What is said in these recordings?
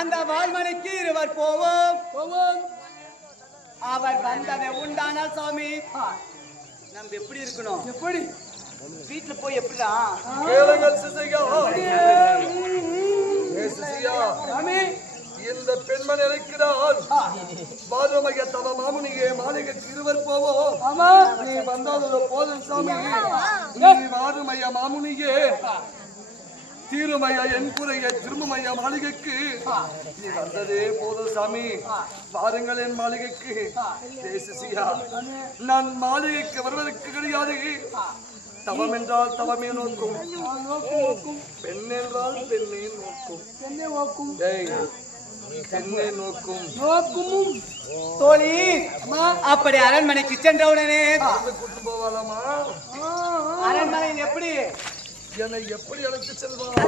அந்த வால்மனைக்கு இருவர் போவோம். அவர் வந்ததை உண்டானால் சாமி நம்ம எப்படி இருக்கணும்? எப்படி வீட்டுல போய் எப்படிதான் இந்த பெண்மணி இருக்கிறார். பாதுமைய தவ மாமுனியே மாளிகைக்கு இருவர் போவோம். நீ வந்தது போதும் சாமி. நீ பாதுமைய மாமுனியே தீருமையா என் குறைய திரும்பமையா மாளிகைக்கு நீ வந்ததே போதும் சாமி. பாருங்கள் என் மாளிகைக்கு. தேசியா நான் மாளிகைக்கு வருவதற்கு கிடையாது. தவம் என்றால் தவமே நோக்கும், பெண் என்றால் பெண்ணே நோக்கும், பெண்ணே நோக்கும் தோழி. அப்படி அரண்மனைக்கு சென்றவுடனே கூட்டு போவாலாமா? அரண்மனையில் எப்படி என்னை எப்படி அழைத்து செல்வார்?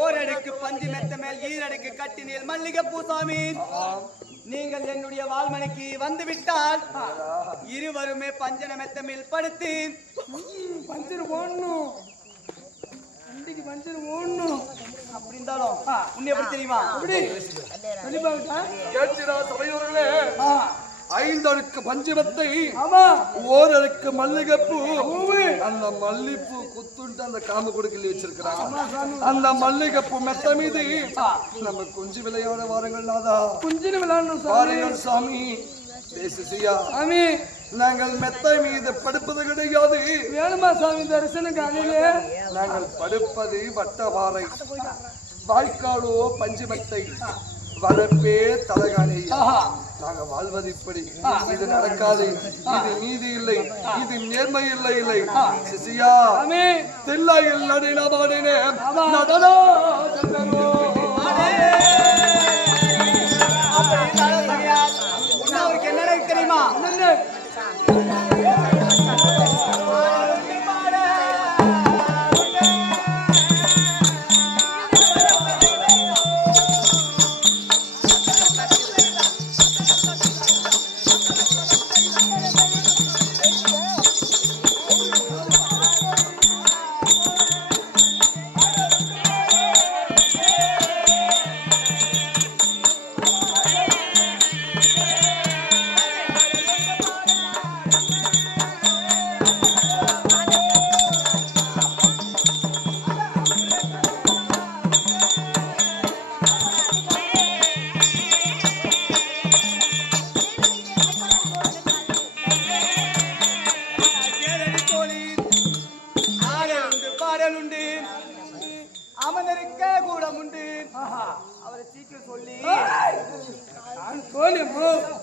ஓரடுக்கு பஞ்சு மெத்த மேல் ஈரடுக்கு கட்டினில் மல்லிகை பூசாமி. நீங்கள் என்னுடைய வால்மனைக்கு வந்து விட்டால் இருவருமே பஞ்சன மெத்த மேல் படுத்து பஞ்சர் ஓடணும். அப்படி இருந்தாலும் உன்னை எப்படி தெரியுமா? சபையோர்களே, 5 அடுக்கு பஞ்சமத்தை, ஓரடுக்கு மல்லிகைப்பூ, அந்த மல்லிப்பூ குத்துட்டு அந்த காம்பு கொடுக்கல வச்சிருக்கிறாங்க. அந்த மல்லிகைப்பூ மெத்த மீது நம்ம குஞ்சு விளையாட வாருங்கள் நாதா. குஞ்சு விளையாடணும் சாமி. நாங்கள் மெத்தை மீது படுப்பது கிடையாது. வேணுமா சாமி தரிசனம் காலையிலே? நாங்கள் படுப்பது வட்டபாறை, வாய்க்காலோ பஞ்சு மெத்தை, வரப்பே தலகாணி. நாங்க வாழ்வது இப்படி. இது நடக்காது, இது நீதி இல்லை, இது நேர்மை இல்லை. இல்லை சிசியா தில்லையில் நடினே நடனோ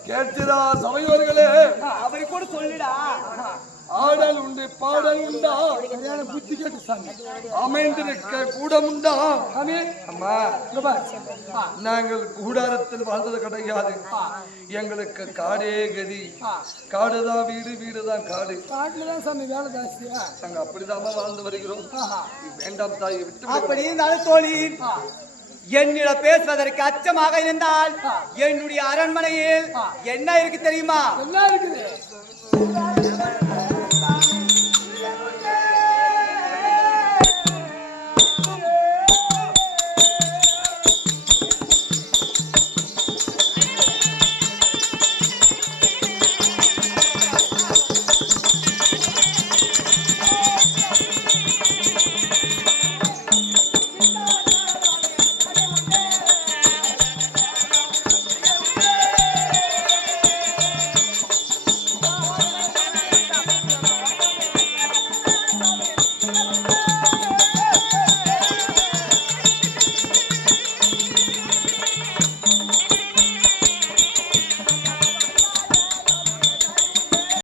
கேட்கிறா சபையோர்களே? அவரு கூட சொல்லுடா. ஆடல் உண்டு பாடல் உண்டா? புத்தி கேட்டு சாமி. அமைந்திருக்க கூடம் உண்டா? அம்மா, நாங்கள் கூடாரத்தில் வாழ்ந்தது கிடையாது. எங்களுக்கு காடே கதி. காடுதான் வீடு, வீடுதான் காடு. காட்டுலதான் சாமி வேலை ஜாஸ்தியா. நாங்க அப்படிதான் வாழ்ந்து வருகிறோம். வேண்டாம் தாயை விட்டு. அப்படி இருந்தாலும் தோழி, என்னிடம் பேசுவதற்கு அச்சமாக இருந்தால் என்னுடைய அரண்மனையில் என்ன இருக்கு தெரியுமா? என்ன இருக்குது?